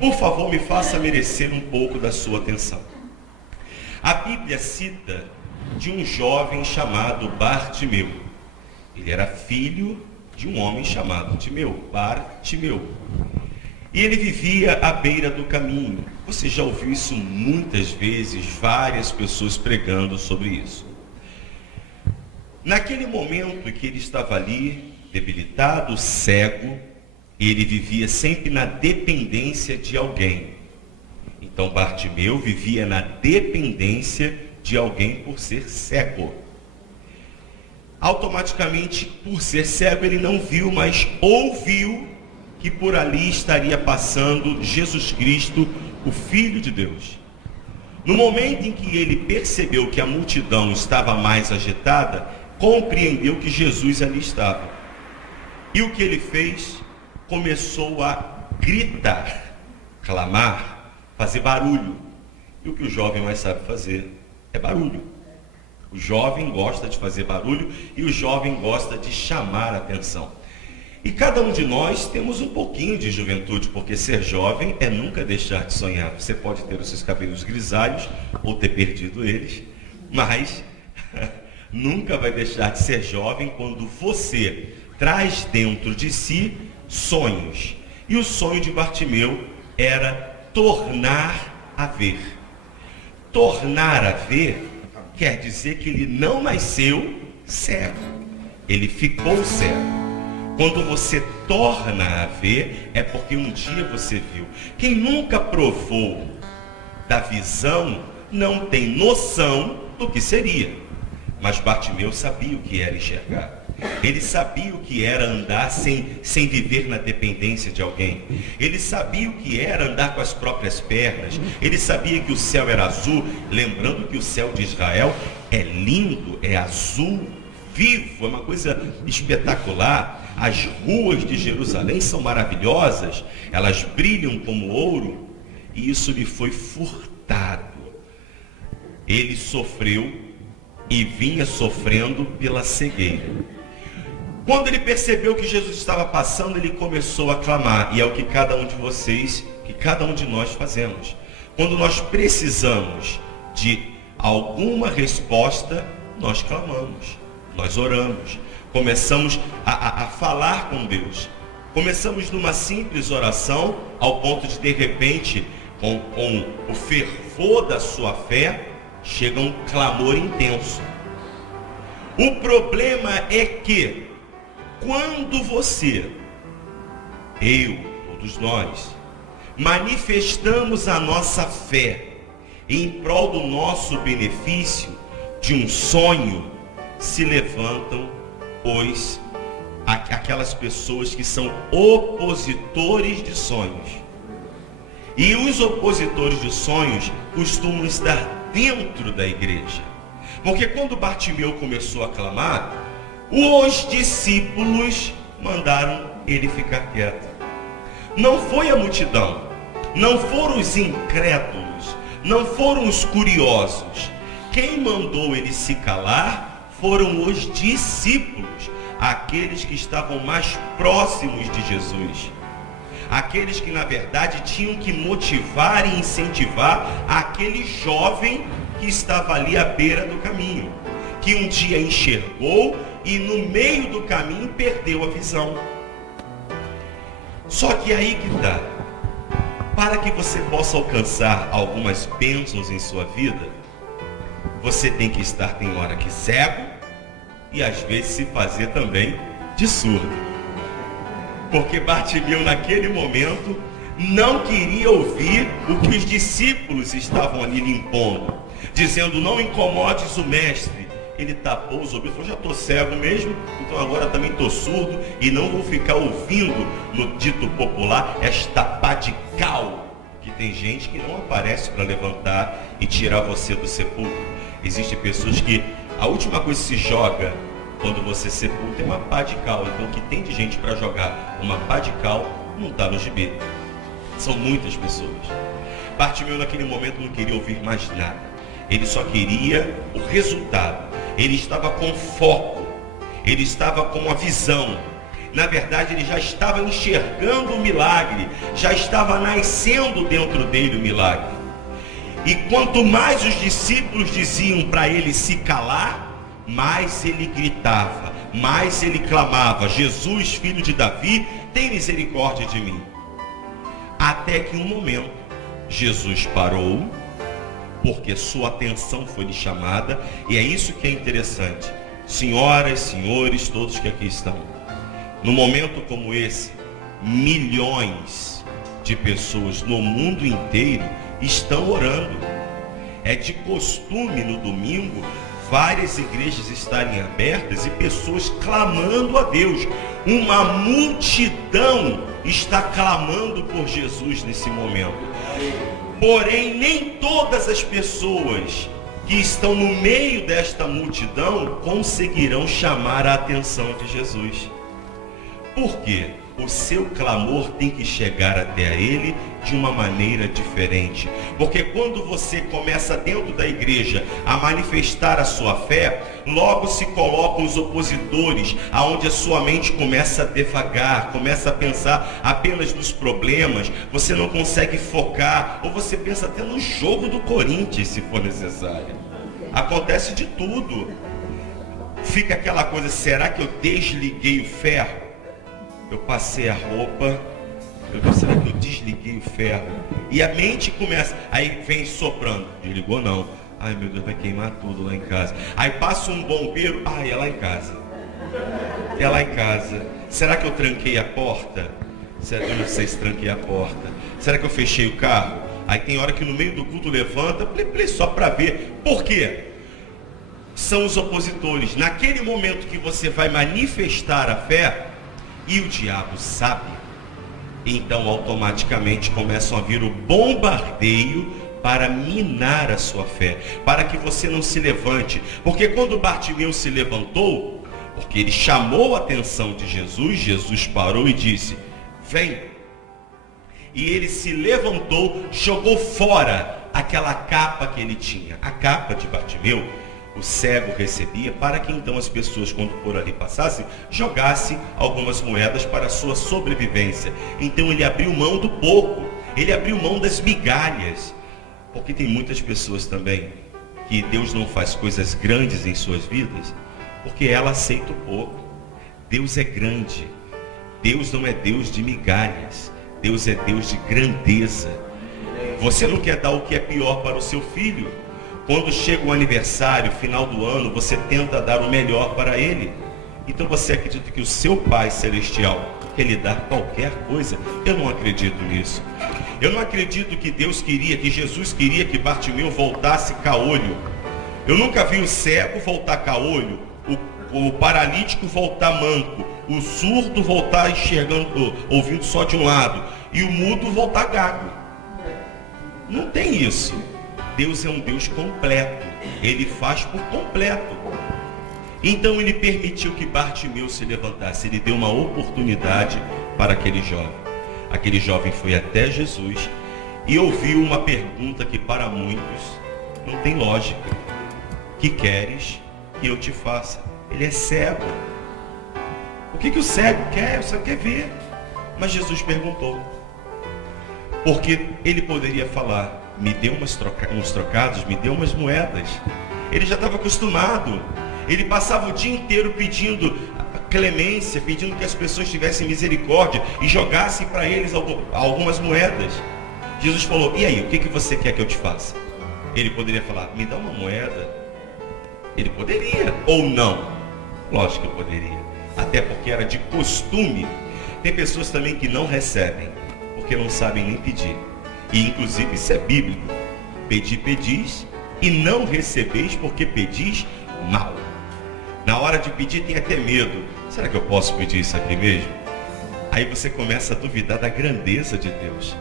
por favor, me faça merecer um pouco da sua atenção. A Bíblia cita de um jovem chamado Bartimeu. Ele era filho de um homem chamado Timeu, Bartimeu. E ele vivia à beira do caminho. Você já ouviu isso muitas vezes, várias pessoas pregando sobre isso. Naquele momento que ele estava ali, debilitado, cego, ele vivia sempre na dependência de alguém. Então Bartimeu vivia na dependência de alguém por ser cego. Automaticamente, por ser cego, ele não viu, mas ouviu que por ali estaria passando Jesus Cristo, o Filho de Deus. No momento em que ele percebeu que a multidão estava mais agitada, compreendeu que Jesus ali estava. E o que ele fez? Começou a gritar, clamar, fazer barulho. E o que o jovem mais sabe fazer é barulho. O jovem gosta de fazer barulho e o jovem gosta de chamar a atenção. E cada um de nós temos um pouquinho de juventude, porque ser jovem é nunca deixar de sonhar. Você pode ter os seus cabelos grisalhos ou ter perdido eles, mas nunca vai deixar de ser jovem quando você traz dentro de si sonhos. E o sonho de Bartimeu era tornar a ver. Tornar a ver quer dizer que ele não nasceu cego, ele ficou cego. Quando você torna a ver, é porque um dia você viu. Quem nunca provou da visão não tem noção do que seria. Mas Bartimeu sabia o que era enxergar. Ele sabia o que era andar sem viver na dependência de alguém. Ele sabia o que era andar com as próprias pernas. Ele sabia que o céu era azul, lembrando que o céu de Israel é lindo, é azul, vivo, é uma coisa espetacular. As ruas de Jerusalém são maravilhosas, elas brilham como ouro, e isso lhe foi furtado. Ele sofreu e vinha sofrendo pela cegueira. Quando ele percebeu que Jesus estava passando, ele começou a clamar, e é o que cada um de vocês, que cada um de nós fazemos. Quando nós precisamos de alguma resposta, nós clamamos, nós oramos, começamos a falar com Deus. Começamos numa simples oração, ao ponto de repente, com o fervor da sua fé, chega um clamor intenso. O problema é que, quando você, eu, todos nós, manifestamos a nossa fé em prol do nosso benefício, de um sonho, se levantam, pois, aquelas pessoas que são opositores de sonhos. E os opositores de sonhos costumam estar dentro da igreja. Porque quando Bartimeu começou a clamar, os discípulos mandaram ele ficar quieto. Não foi a multidão, não foram os incrédulos, não foram os curiosos. Quem mandou ele se calar foram os discípulos, aqueles que estavam mais próximos de Jesus. Aqueles que na verdade tinham que motivar e incentivar aquele jovem que estava ali à beira do caminho, que um dia enxergou e no meio do caminho perdeu a visão. Só que aí que dá. Para que você possa alcançar algumas bênçãos em sua vida, você tem que estar, tem hora que cego, e às vezes se fazer também de surdo. Porque Bartimeu naquele momento não queria ouvir o que os discípulos estavam ali lhe impondo, dizendo: não incomodes o mestre. Ele tapou os ouvidos, falou: já estou cego mesmo, então agora também estou surdo e não vou ficar ouvindo, no dito popular, esta pá de cal, que tem gente que não aparece para levantar e tirar você do sepulcro. Existem pessoas que a última coisa que se joga quando você sepulta é uma pá de cal. Então o que tem de gente para jogar uma pá de cal não está no gibi. São muitas pessoas. Bartimeu naquele momento não queria ouvir mais nada. Ele só queria o resultado. Ele estava com foco. Ele estava com a visão. Na verdade, ele já estava enxergando o milagre, já estava nascendo dentro dele o milagre. E quanto mais os discípulos diziam para ele se calar, mais ele gritava, mais ele clamava: Jesus, filho de Davi, tem misericórdia de mim. Até que um momento, Jesus parou, porque sua atenção foi lhe chamada. E é isso que é interessante. Senhoras, senhores, todos que aqui estão, num momento como esse, milhões de pessoas no mundo inteiro estão orando. É de costume no domingo várias igrejas estarem abertas e pessoas clamando a Deus. Uma multidão está clamando por Jesus nesse momento. Porém, nem todas as pessoas que estão no meio desta multidão conseguirão chamar a atenção de Jesus. Por quê? O seu clamor tem que chegar até ele de uma maneira diferente. Porque quando você começa dentro da igreja a manifestar a sua fé, logo se colocam os opositores, aonde a sua mente começa a devagar, começa a pensar apenas nos problemas, você não consegue focar, ou você pensa até no jogo do Corinthians, se for necessário. Acontece de tudo. Fica aquela coisa: será que eu desliguei o ferro? Eu passei a roupa, será que eu desliguei o ferro? E a mente começa, aí vem soprando: desligou não, ai meu Deus, vai queimar tudo lá em casa. Aí passa um bombeiro: ai, é lá em casa, é lá em casa. Será que eu tranquei a porta? Eu não sei se tranquei a porta. Será que eu fechei o carro? Aí tem hora que no meio do culto levanta, só para ver. Por quê? São os opositores. Naquele momento que você vai manifestar a fé, e o diabo sabe, então automaticamente começam a vir o bombardeio para minar a sua fé, para que você não se levante. Porque quando Bartimeu se levantou, porque ele chamou a atenção de Jesus, Jesus parou e disse: vem. E ele se levantou, jogou fora aquela capa que ele tinha, a capa de Bartimeu. O cego recebia, para que então as pessoas, quando por ali passassem, jogassem algumas moedas para a sua sobrevivência. Então ele abriu mão do pouco, ele abriu mão das migalhas. Porque tem muitas pessoas também que Deus não faz coisas grandes em suas vidas, porque ela aceita o pouco. Deus é grande. Deus não é Deus de migalhas. Deus é Deus de grandeza. Você não quer dar o que é pior para o seu filho. Quando chega o aniversário, final do ano, você tenta dar o melhor para ele. Então você acredita que o seu Pai Celestial quer lhe dar qualquer coisa? Eu não acredito nisso. Eu não acredito que Deus queria, que Jesus queria que Bartimeu voltasse caolho. Eu nunca vi o cego voltar caolho, o paralítico voltar manco, o surdo voltar enxergando, ouvindo só de um lado, e o mudo voltar gago. Não tem isso. Deus é um Deus completo, Ele faz por completo. Então ele permitiu que Bartimeu se levantasse, ele deu uma oportunidade para aquele jovem. Aquele jovem foi até Jesus e ouviu uma pergunta que para muitos não tem lógica: que queres que eu te faça? Ele é cego. O que o cego quer? O cego quer ver. Mas Jesus perguntou, porque ele poderia falar: me dê uns trocados, me dê umas moedas. Ele já estava acostumado. Ele passava o dia inteiro pedindo clemência, pedindo que as pessoas tivessem misericórdia e jogassem para eles algumas moedas. Jesus falou: e aí, o que você quer que eu te faça? Ele poderia falar: me dá uma moeda. Ele poderia, ou não. Lógico que poderia, até porque era de costume. Tem pessoas também que não recebem, porque não sabem nem pedir. E inclusive isso é bíblico: pedi, pedis, e não recebeis porque pedis mal. Na hora de pedir tem até medo: será que eu posso pedir isso aqui mesmo? Aí você começa a duvidar da grandeza de Deus.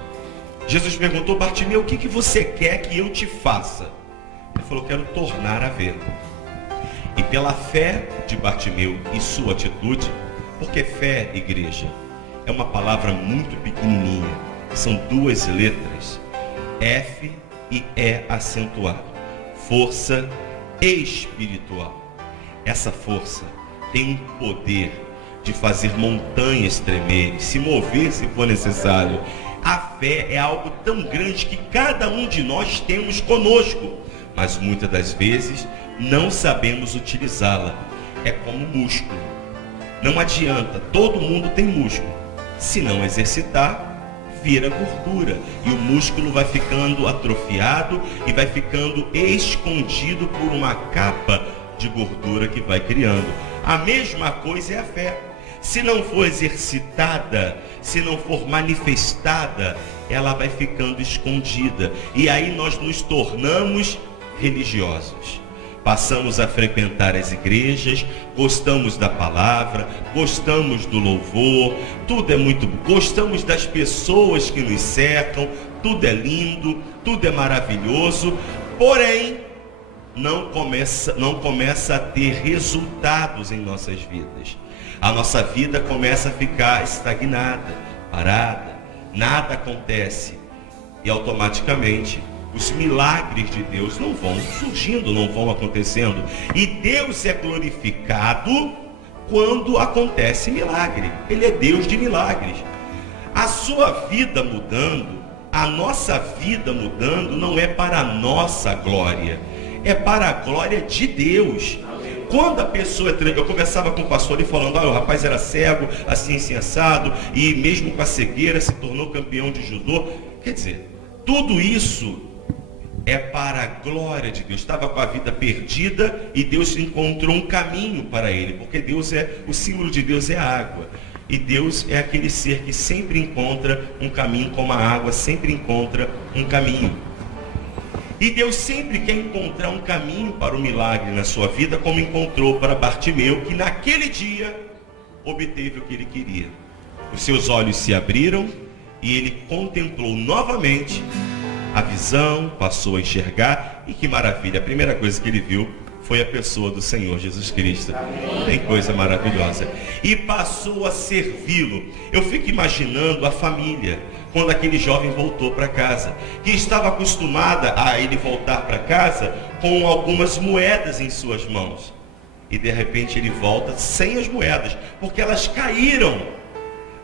Jesus perguntou: Bartimeu, o que você quer que eu te faça? Ele falou: quero tornar a ver. E pela fé de Bartimeu e sua atitude, porque fé, igreja, é uma palavra muito pequenininha, são duas letras, F e E acentuado, força espiritual. Essa força tem um poder de fazer montanhas tremer, de se mover se for necessário. A fé é algo tão grande que cada um de nós temos conosco, mas muitas das vezes não sabemos utilizá-la. É como músculo. Não adianta, todo mundo tem músculo. Se não exercitar, vira gordura. E o músculo vai ficando atrofiado e vai ficando escondido por uma capa de gordura que vai criando. A mesma coisa é a fé. Se não for exercitada, se não for manifestada, ela vai ficando escondida. E aí nós nos tornamos religiosos. Passamos a frequentar as igrejas, gostamos da palavra, gostamos do louvor, tudo é muito bom, gostamos das pessoas que nos cercam, tudo é lindo, tudo é maravilhoso, porém, não começa a ter resultados em nossas vidas. A nossa vida começa a ficar estagnada, parada, nada acontece e automaticamente os milagres de Deus não vão surgindo, não vão acontecendo. E Deus é glorificado quando acontece milagre. Ele é Deus de milagres. A sua vida mudando, a nossa vida mudando, não é para a nossa glória, é para a glória de Deus. Quando a pessoa eu conversava com o pastor e falando, o rapaz era cego, assim assado, e mesmo com a cegueira se tornou campeão de judô. Quer dizer, tudo isso é para a glória de Deus. Estava com a vida perdida e Deus encontrou um caminho para ele, porque o símbolo de Deus é a água. E Deus é aquele ser que sempre encontra um caminho, como a água sempre encontra um caminho. E Deus sempre quer encontrar um caminho para o milagre na sua vida, como encontrou para Bartimeu, que naquele dia obteve o que ele queria. Os seus olhos se abriram e ele contemplou novamente a visão, passou a enxergar, e que maravilha, a primeira coisa que ele viu foi a pessoa do Senhor Jesus Cristo. Tem coisa maravilhosa. E passou a servi-lo. Eu fico imaginando a família, quando aquele jovem voltou para casa, que estava acostumada a ele voltar para casa com algumas moedas em suas mãos. E de repente ele volta sem as moedas, porque elas caíram.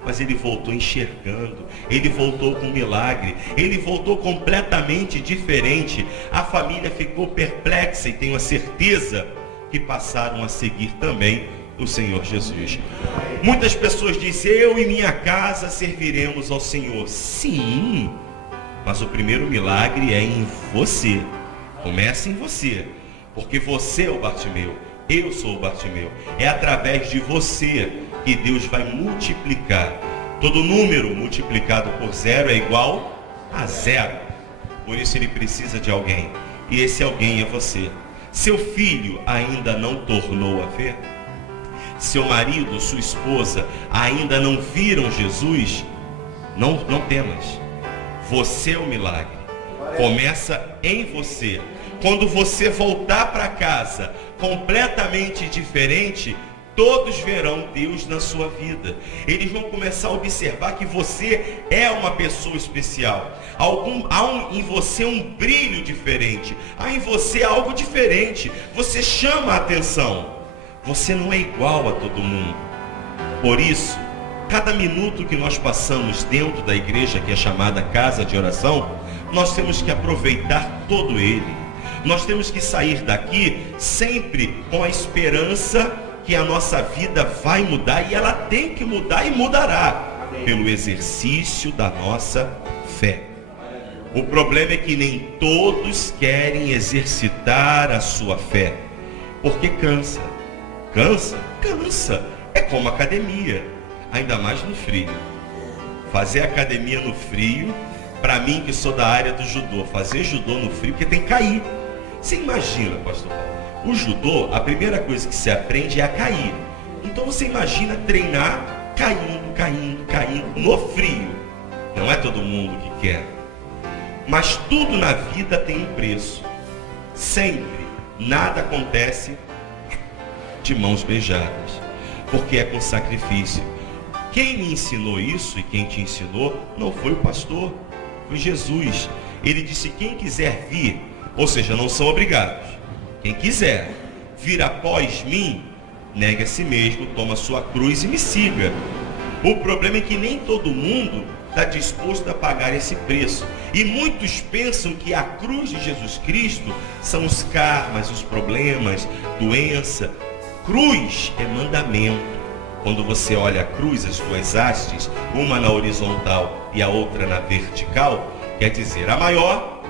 Mas ele voltou enxergando, ele voltou com milagre, ele voltou completamente diferente. A família ficou perplexa e tenho a certeza que passaram a seguir também o Senhor Jesus. Muitas pessoas dizem, eu e minha casa serviremos ao Senhor. Sim, mas o primeiro milagre é em você. Começa em você, porque você é o Bartimeu. Eu sou o Bartimeu. É através de você que Deus vai multiplicar. Todo número multiplicado por zero é igual a zero. Por isso ele precisa de alguém. E esse alguém é você. Seu filho ainda não tornou a ver? Seu marido, sua esposa ainda não viram Jesus? Não temas. Você é o milagre. Começa em você. Quando você voltar para casa completamente diferente, todos verão Deus na sua vida. Eles vão começar a observar que você é uma pessoa especial. Há em você um brilho diferente. Há em você algo diferente. Você chama a atenção. Você não é igual a todo mundo. Por isso, cada minuto que nós passamos dentro da igreja, que é chamada casa de oração, nós temos que aproveitar todo ele. Nós temos que sair daqui sempre com a esperança que a nossa vida vai mudar, e ela tem que mudar e mudará pelo exercício da nossa fé. O problema é que nem todos querem exercitar a sua fé, porque cansa. Cansa. É como academia, ainda mais no frio. Fazer academia no frio, para mim que sou da área do judô, fazer judô no frio, porque tem que cair. Você imagina, pastor Paulo, o judô, a primeira coisa que se aprende é a cair. Então você imagina treinar caindo no frio. Não é todo mundo que quer. Mas tudo na vida tem um preço. Sempre. Nada acontece de mãos beijadas, porque é com sacrifício. Quem me ensinou isso e quem te ensinou não foi o pastor, foi Jesus. Ele disse, quem quiser vir, ou seja, não são obrigados. Quem quiser vir após mim, negue a si mesmo, toma a sua cruz e me siga. O problema é que nem todo mundo está disposto a pagar esse preço. E muitos pensam que a cruz de Jesus Cristo são os karmas, os problemas, doença. Cruz é mandamento. Quando você olha a cruz, as duas hastes, uma na horizontal e a outra na vertical, quer dizer, a maior,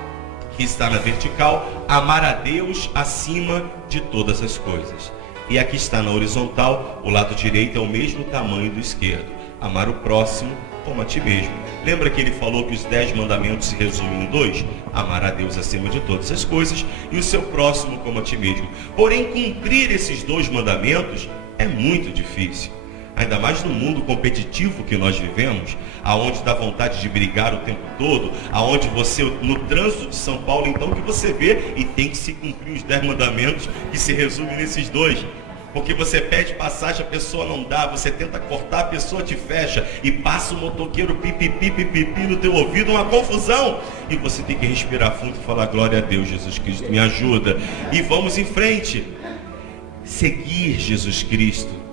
que está na vertical, amar a Deus acima de todas as coisas. E aqui está na horizontal, o lado direito é o mesmo tamanho do esquerdo. Amar o próximo como a ti mesmo. Lembra que ele falou que os 10 mandamentos se resumem em 2? Amar a Deus acima de todas as coisas e o seu próximo como a ti mesmo. Porém, cumprir esses 2 mandamentos é muito difícil. Ainda mais no mundo competitivo que nós vivemos, aonde dá vontade de brigar o tempo todo, aonde você, no trânsito de São Paulo, então, que você vê e tem que se cumprir os 10 mandamentos que se resumem nesses 2. Porque você pede passagem, a pessoa não dá, você tenta cortar, a pessoa te fecha e passa o motoqueiro pipipi, pipipi no teu ouvido, uma confusão. E você tem que respirar fundo e falar, glória a Deus, Jesus Cristo, me ajuda. E vamos em frente. Seguir Jesus Cristo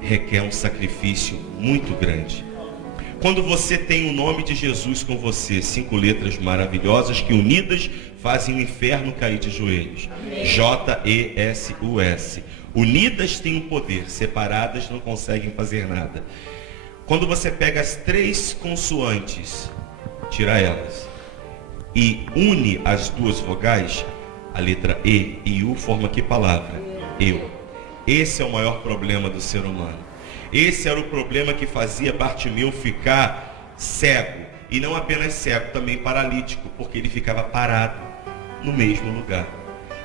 requer um sacrifício muito grande. Quando você tem o nome de Jesus com você, 5 letras maravilhosas que unidas fazem o inferno cair de joelhos. J-E-S-U-S. Unidas têm um poder, separadas não conseguem fazer nada. Quando você pega as 3 consoantes, tira elas, e une as 2 vogais, a letra E e U forma que palavra? Eu. Esse é o maior problema do ser humano. Esse era o problema que fazia Bartimeu ficar cego. E não apenas cego, também paralítico, porque ele ficava parado no mesmo lugar.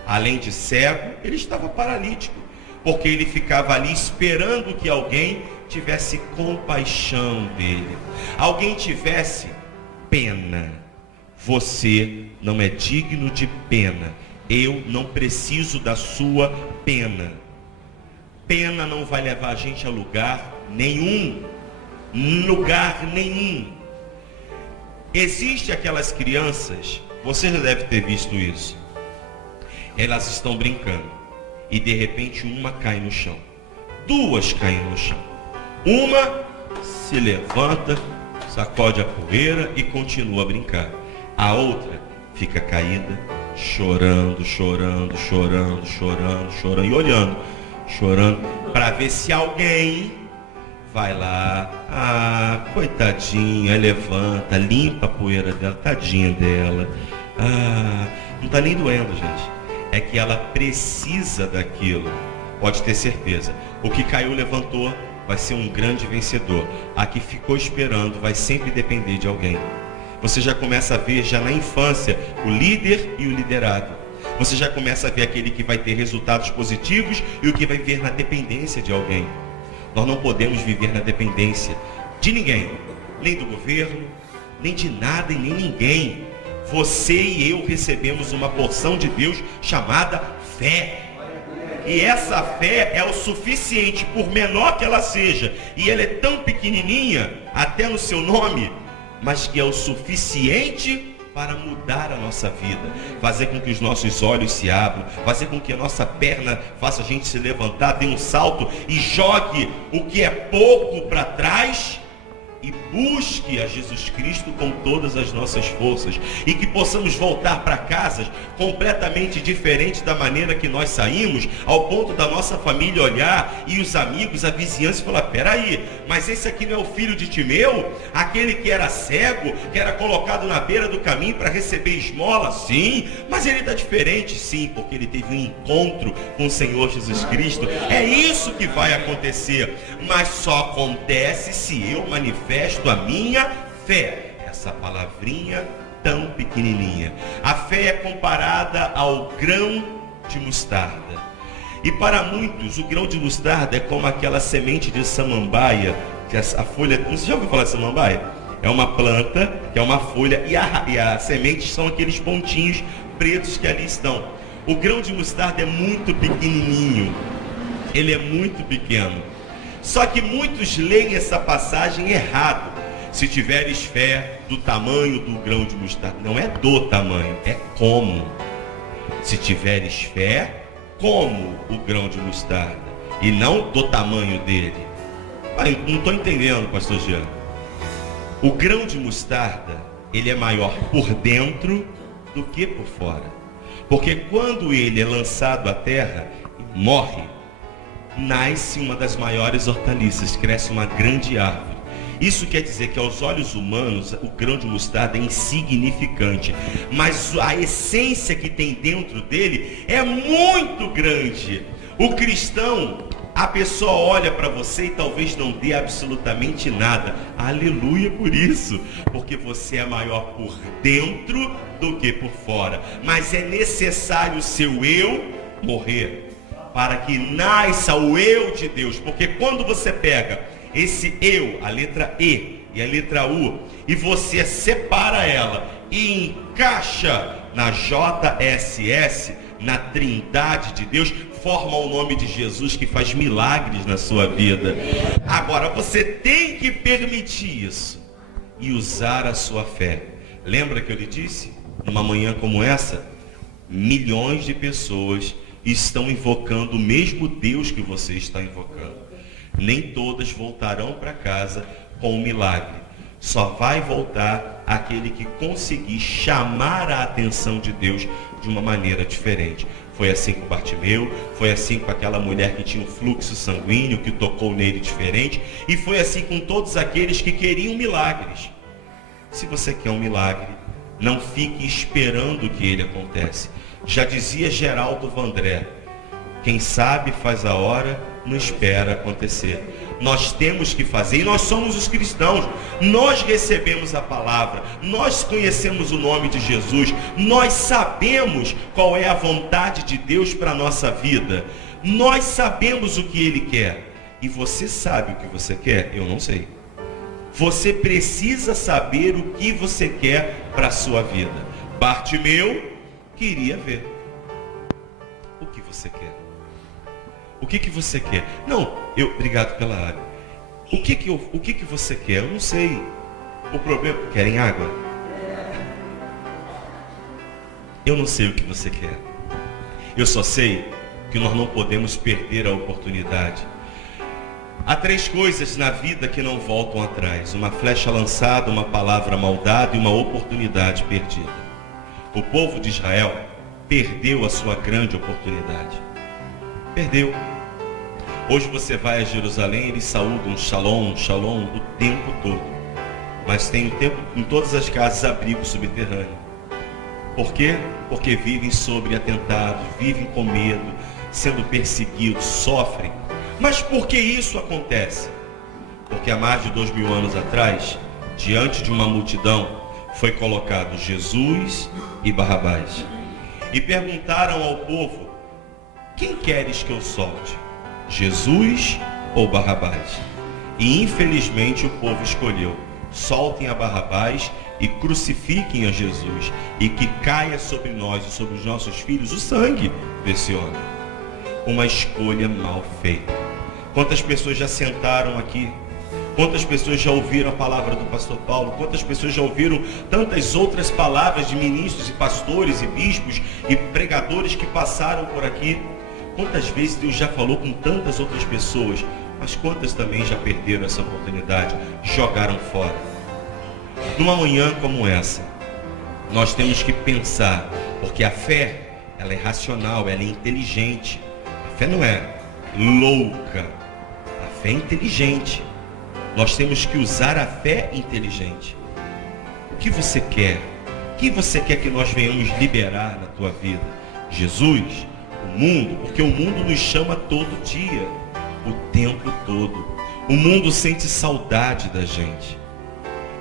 Além de cego, ele estava paralítico, porque ele ficava ali esperando que alguém tivesse compaixão dele. Alguém tivesse pena. Você não é digno de pena. Eu não preciso da sua pena. Pena não vai levar a gente a lugar nenhum. Lugar nenhum. Existem aquelas crianças, você já deve ter visto isso. Elas estão brincando e de repente uma cai no chão. 2 caem no chão. Uma se levanta, sacode a poeira e continua a brincar. A outra fica caída, chorando, chorando, chorando, chorando, chorando e olhando. Chorando, para ver se alguém vai lá, coitadinha, levanta, limpa a poeira dela, tadinha dela, não está nem doendo, gente, é que ela precisa daquilo, pode ter certeza, o que caiu, levantou, vai ser um grande vencedor, a que ficou esperando vai sempre depender de alguém. Você já começa a ver, já na infância, o líder e o liderado. Você já começa a ver aquele que vai ter resultados positivos e o que vai viver na dependência de alguém. Nós não podemos viver na dependência de ninguém, nem do governo, nem de nada e nem ninguém. Você e eu recebemos uma porção de Deus chamada fé. E essa fé é o suficiente, por menor que ela seja, e ela é tão pequenininha, até no seu nome, mas que é o suficiente para mudar a nossa vida, fazer com que os nossos olhos se abram, fazer com que a nossa perna faça a gente se levantar, dê um salto e jogue o que é pouco para trás e busque a Jesus Cristo com todas as nossas forças, e que possamos voltar para casa completamente diferente da maneira que nós saímos, ao ponto da nossa família olhar e os amigos, a vizinhança falar, peraí, mas esse aqui não é o filho de Timeu? Aquele que era cego, que era colocado na beira do caminho para receber esmola? Sim, mas ele está diferente, sim, porque ele teve um encontro com o Senhor Jesus Cristo. É isso que vai acontecer, mas só acontece se eu manifesto a minha fé, essa palavrinha tão pequenininha. A fé é comparada ao grão de mostarda. E para muitos, o grão de mostarda é como aquela semente de samambaia, que a folha, você já ouviu falar de samambaia? É uma planta, que é uma folha, e a semente são aqueles pontinhos pretos que ali estão. O grão de mostarda é muito pequenininho, ele é muito pequeno. Só que muitos leem essa passagem errado. Se tiveres fé do tamanho do grão de mostarda. Não é do tamanho, é como. Se tiveres fé, como o grão de mostarda. e não do tamanho dele. Pai, não estou entendendo, pastor Jean. O grão de mostarda, ele é maior por dentro do que por fora. Porque quando ele é lançado à terra e morre, nasce uma das maiores hortaliças, cresce uma grande árvore. Isso quer dizer que aos olhos humanos o grão de mostarda é insignificante, mas a essência que tem dentro dele é muito grande. O cristão, a pessoa olha para você e talvez não dê absolutamente nada. Aleluia por isso, porque você é maior por dentro do que por fora. Mas é necessário o seu eu morrer para que nasça o eu de Deus. Porque quando você pega esse eu, a letra E e a letra U, e você separa ela e encaixa na JSS, na Trindade de Deus, forma o nome de Jesus que faz milagres na sua vida. Agora você tem que permitir isso e usar a sua fé. Lembra que eu lhe disse? Numa manhã como essa, milhões de pessoas estão invocando o mesmo Deus que você está invocando. Nem todas voltarão para casa com um milagre. Só vai voltar aquele que conseguir chamar a atenção de Deus de uma maneira diferente. Foi assim com Bartimeu, foi assim com aquela mulher que tinha um fluxo sanguíneo, que tocou nele diferente, e foi assim com todos aqueles que queriam milagres. Se você quer um milagre, não fique esperando que ele aconteça. Já dizia Geraldo Vandré, quem sabe faz a hora, não espera acontecer. Nós temos que fazer, e nós somos os cristãos, nós recebemos a palavra, nós conhecemos o nome de Jesus, nós sabemos qual é a vontade de Deus para a nossa vida, nós sabemos o que Ele quer. E você sabe o que você quer? Eu não sei. Você precisa saber o que você quer para a sua vida. Bartimeu queria ver. O que você quer? O que você quer? Não, obrigado pela água. O que você quer? Eu não sei. O problema, querem água? Eu não sei o que você quer. Eu só sei que nós não podemos perder a oportunidade. Há 3 coisas na vida que não voltam atrás: uma flecha lançada, uma palavra mal dada e uma oportunidade perdida. O povo de Israel perdeu a sua grande oportunidade. Perdeu. Hoje você vai a Jerusalém, eles saúdam shalom, shalom o tempo todo. Mas tem o tempo em todas as casas abrigo subterrâneo. Por quê? Porque vivem sob atentados, vivem com medo, sendo perseguidos, sofrem. Mas por que isso acontece? Porque há mais de 2000 anos atrás, diante de uma multidão, foi colocado Jesus e Barrabás. E perguntaram ao povo: quem queres que eu solte? Jesus ou Barrabás? E infelizmente o povo escolheu: soltem a Barrabás e crucifiquem a Jesus, e que caia sobre nós e sobre os nossos filhos o sangue desse homem. Uma escolha mal feita. Quantas pessoas já sentaram aqui? Quantas pessoas já ouviram a palavra do pastor Paulo? Quantas pessoas já ouviram tantas outras palavras de ministros e pastores e bispos e pregadores que passaram por aqui? Quantas vezes Deus já falou com tantas outras pessoas, mas quantas também já perderam essa oportunidade, jogaram fora? Numa manhã como essa, nós temos que pensar, porque a fé, ela é racional, ela é inteligente. A fé não é louca, a fé é inteligente. Nós temos que usar a fé inteligente. O que você quer? O que você quer que nós venhamos liberar na tua vida? Jesus? O mundo? Porque o mundo nos chama todo dia, o tempo todo. O mundo sente saudade da gente.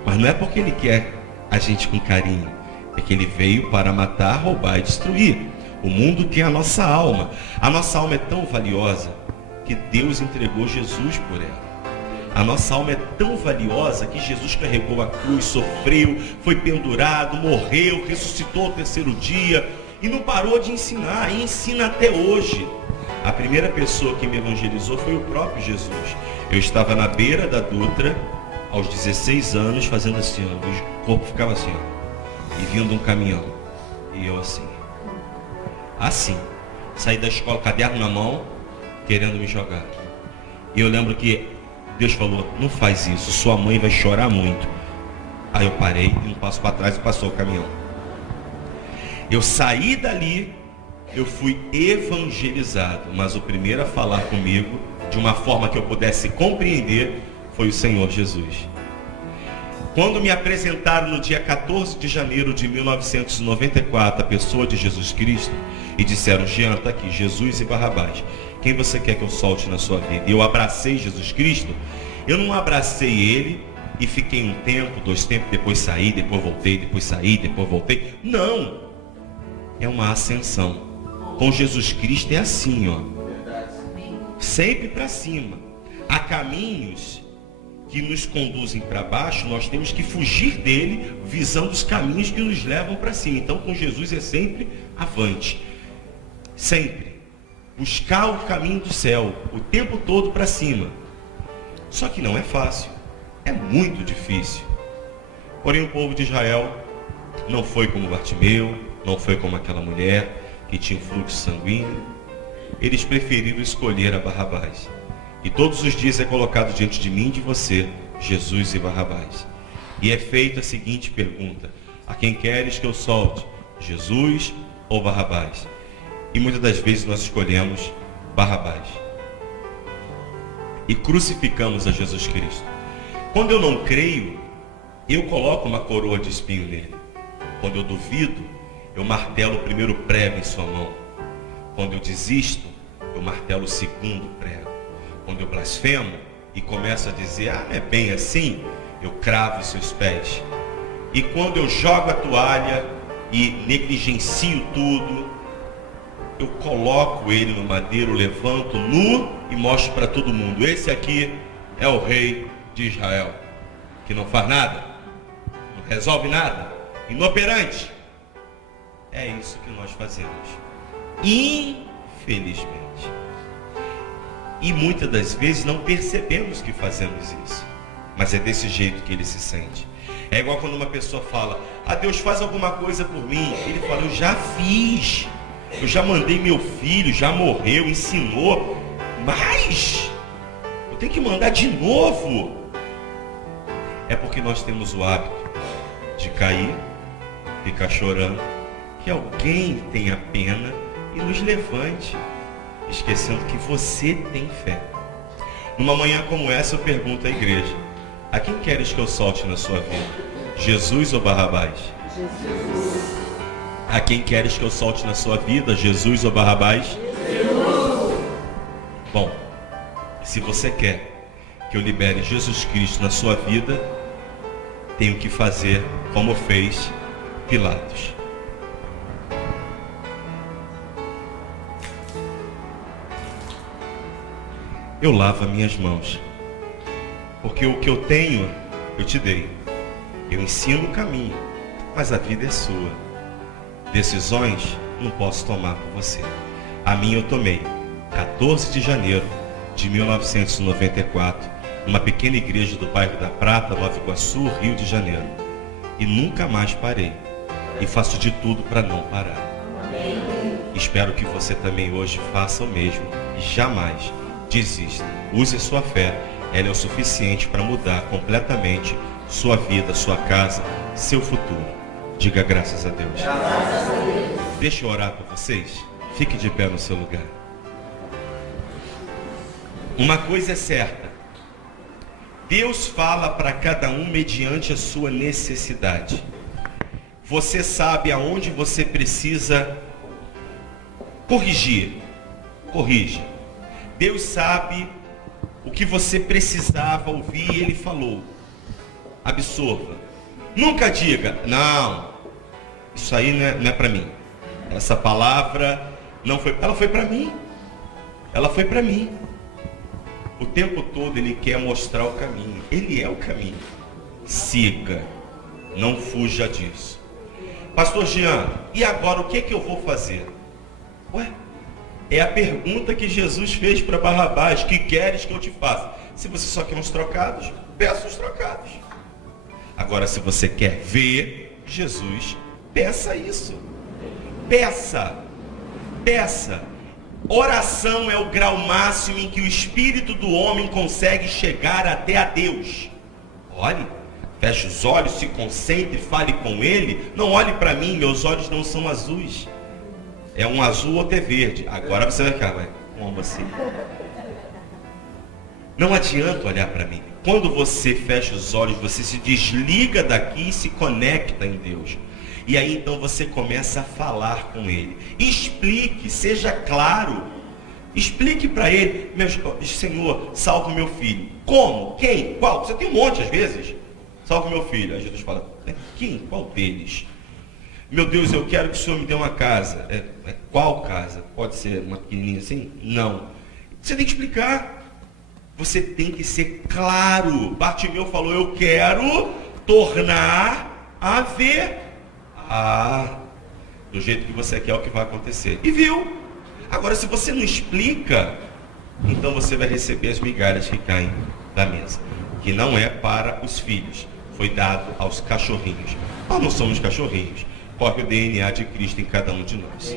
Mas não é porque ele quer a gente com carinho. É que ele veio para matar, roubar e destruir. O mundo tem a nossa alma. A nossa alma é tão valiosa que Deus entregou Jesus por ela. A nossa alma é tão valiosa que Jesus carregou a cruz, sofreu, foi pendurado, morreu, ressuscitou ao 3º dia e não parou de ensinar, e ensina até hoje. A primeira pessoa que me evangelizou foi o próprio Jesus. Eu estava na beira da Dutra, aos 16 anos, fazendo assim, ó, o corpo ficava assim, ó, e vindo um caminhão, e eu assim, saí da escola, caderno na mão, querendo me jogar. E eu lembro que Deus falou, não faz isso, sua mãe vai chorar muito. Aí eu parei, um passo para trás e passou o caminhão. Eu saí dali, eu fui evangelizado, mas o primeiro a falar comigo, de uma forma que eu pudesse compreender, foi o Senhor Jesus. Quando me apresentaram no dia 14 de janeiro de 1994 a pessoa de Jesus Cristo, e disseram, Jean, está aqui, Jesus e Barrabás, quem você quer que eu solte na sua vida? E eu abracei Jesus Cristo. Eu não abracei ele e fiquei um tempo, 2 tempos, depois saí, depois voltei, depois saí, depois voltei. Não, é uma ascensão. Com Jesus Cristo é assim, ó, sempre para cima. Há caminhos que nos conduzem para baixo, nós temos que fugir dele, visando os caminhos que nos levam para cima. Então com Jesus é sempre avante, sempre buscar o caminho do céu, o tempo todo para cima. Só que não é fácil, é muito difícil. Porém o povo de Israel não foi como Bartimeu, não foi como aquela mulher que tinha um fluxo sanguíneo. Eles preferiram escolher a Barrabás. E todos os dias é colocado diante de mim e de você, Jesus e Barrabás. E é feita a seguinte pergunta, a quem queres que eu solte, Jesus ou Barrabás? E muitas das vezes nós escolhemos Barrabás. E crucificamos a Jesus Cristo. Quando eu não creio, eu coloco uma coroa de espinho nele. Quando eu duvido, eu martelo o primeiro prego em sua mão. Quando eu desisto, eu martelo o segundo prego. Quando eu blasfemo e começo a dizer, não é bem assim, eu cravo os seus pés. E quando eu jogo a toalha e negligencio tudo, eu coloco ele no madeiro, levanto nu e mostro para todo mundo, esse aqui é o rei de Israel, que não faz nada, não resolve nada, inoperante. É isso que nós fazemos, infelizmente. E muitas das vezes não percebemos que fazemos isso. Mas é desse jeito que ele se sente. É igual quando uma pessoa fala, Deus faz alguma coisa por mim. Ele fala, eu já fiz. Eu já mandei meu filho, já morreu, ensinou. Mas eu tenho que mandar de novo. É porque nós temos o hábito de cair, ficar chorando, que alguém tenha pena e nos levante, esquecendo que você tem fé. Numa manhã como essa eu pergunto à igreja, a quem queres que eu solte na sua vida? Jesus ou Barrabás? Jesus. A quem queres que eu solte na sua vida? Jesus ou Barrabás? Jesus. Bom, se você quer que eu libere Jesus Cristo na sua vida, tenho que fazer como fez Pilatos. Eu lavo as minhas mãos, porque o que eu tenho, eu te dei. Eu ensino o caminho, mas a vida é sua. Decisões não posso tomar por você. A minha eu tomei, 14 de janeiro de 1994, numa pequena igreja do bairro da Prata, Nova Iguaçu, Rio de Janeiro. E nunca mais parei. E faço de tudo para não parar. Amém. Espero que você também hoje faça o mesmo e jamais desista. Use sua fé, ela é o suficiente para mudar completamente sua vida, sua casa, seu futuro. Diga graças a Deus. Graças a Deus. Deixa eu orar por vocês. Fique de pé no seu lugar. Uma coisa é certa. Deus fala para cada um mediante a sua necessidade. Você sabe aonde você precisa corrigir. Corrige. Deus sabe o que você precisava ouvir e Ele falou. Absorva. Nunca diga, não, isso aí não é para mim. Essa palavra não foi, ela foi para mim. Ela foi para mim. O tempo todo Ele quer mostrar o caminho. Ele é o caminho. Siga. Não fuja disso. Pastor Jean, e agora o que eu vou fazer? Ué? É a pergunta que Jesus fez para Barrabás, que queres que eu te faça? Se você só quer uns trocados, peça os trocados. Agora, se você quer ver Jesus, peça isso. Peça. Peça. Oração é o grau máximo em que o espírito do homem consegue chegar até a Deus. Olhe, feche os olhos, se concentre, fale com Ele. Não olhe para mim, meus olhos não são azuis. É um azul ou é verde. Agora você vai ficar, como assim? Não adianta olhar para mim. Quando você fecha os olhos, você se desliga daqui e se conecta em Deus. E aí então você começa a falar com Ele. Explique, seja claro. Explique para Ele, Senhor, salve meu filho. Como? Quem? Qual? Você tem um monte às vezes. Salve meu filho. Aí Jesus fala, quem? Qual deles? Meu Deus, eu quero que o Senhor me dê uma casa. Qual casa? Pode ser uma pequenininha assim? Não. Você tem que explicar. Você tem que ser claro. Bartimeu falou, eu quero tornar a ver. Do jeito que você quer, é o que vai acontecer. E viu. Agora, se você não explica, então você vai receber as migalhas que caem da mesa. Que não é para os filhos. Foi dado aos cachorrinhos. Nós não somos cachorrinhos. Corre o DNA de Cristo em cada um de nós.